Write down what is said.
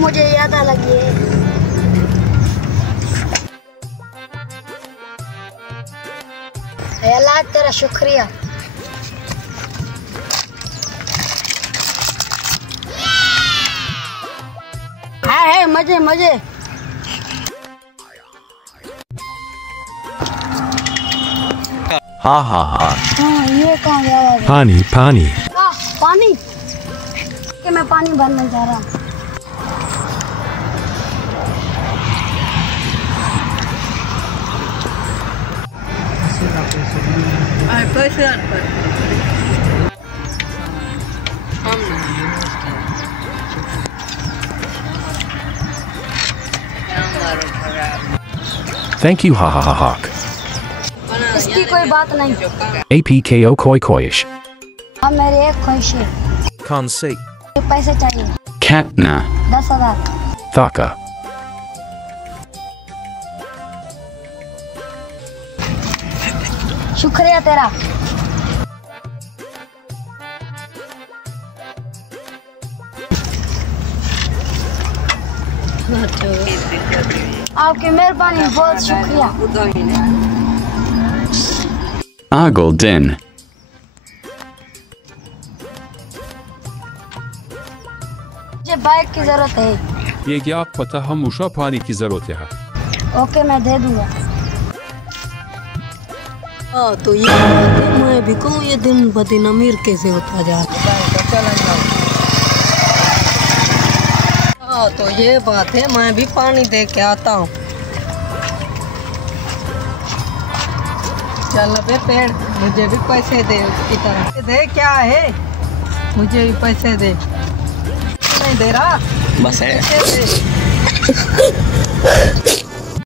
मुझे याद आ लगी है। अल्लाह तेरा शुक्रिया। है मजे मजे। हाँ हाँ हाँ। ये कहाँ गया आवाज़? पानी पानी। पानी कि मैं पानी भरने जा रहा। Thank you ha ha ha hawk. इसकी कोई बात नहीं। APKO koi koish. अब मेरी एक ख्वाहिश है। Can't see. पैसे चाहिए। Katna. 10,000। Thaka. शुक्रिया तेरा। आपकी मेहरबानी, बहुत शुक्रिया। Argol din. मुझे बाइक की जरूरत है। ये क्या पता हम उषा पानी की जरूरत है। ओके मैं दे दूंगा। तो ये मैं भी कहूँ ये दिन ब दिन अमीर कैसे होता जा रहा। तो ये बात है, मैं भी पानी दे के आता हूँ। चल बे पेड़, मुझे भी पैसे दे उसकी तरह दे। क्या है, मुझे भी पैसे दे। नहीं दे रहा, बस है। पैसे दे।